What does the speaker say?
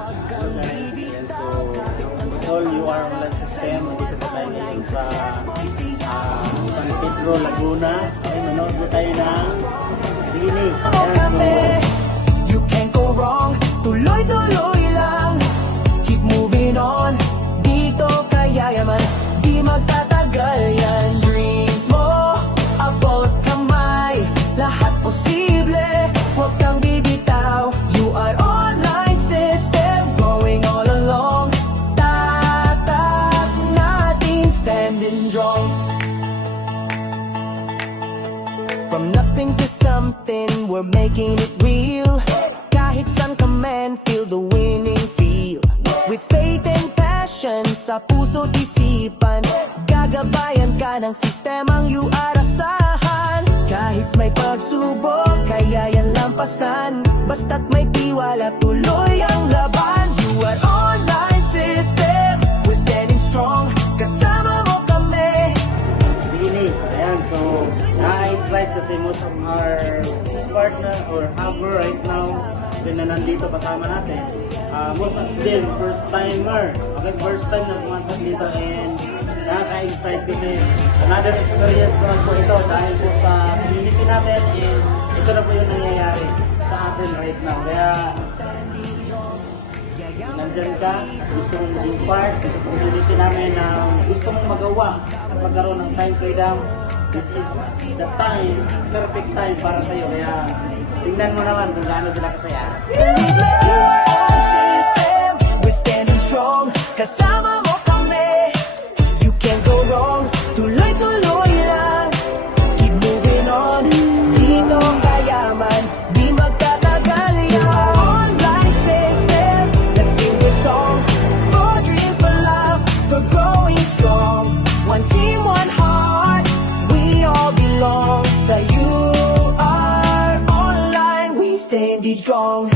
Ayan, so all you are online system, dito po tayo ngayon sa San Pedro, Laguna. Okay, manood po tayo ng Dini. Ayan, so You can't go wrong, tuloy-tuloy lang. Keep moving on, dito kaya yaman, di magtatagal yan. Dreams mo, abot kamay, lahat posible, huwag kang bibitaw. You are online system, going all along. Tatak natin, standing strong. From nothing to something, we're making it real. Kahit saan ka man, feel the winning feel. With faith and passion, sa puso't isipan, gagabayan ka ng sistemang you are asahan. Kahit may pagsubok, kaya yan lampasan. Basta't may tiwala, tuloy ang laban. You are online system, we're standing strong. Kasama mo kami. Dini. Ayan, so na-excite kasi most of our partner or hubber right now, yun na nandito kasama natin. Most of them, first timer. Okay, first time na pumasok dito and nakaka-excite kasi another experience naman po ito dahil po sa community natin and ito na po yung nangyayari sa atin right now. Kaya nandyan ka, gusto mong maging part sa community namin na gusto mong magawa at magkaroon ng time freedom, this is the time, perfect time para sa'yo. Kaya tingnan mo naman kung gaano sila kasaya. System, we're standing strong. Kasama mo kami. You can't go wrong. Tuloy-tuloy lang. Keep moving on. Dito kayaman, di magtatagal yan. Online system, let's sing this song. For dreams, for love, for growing strong. One team, one heart, we all belong. Sa you are online, we stand strong.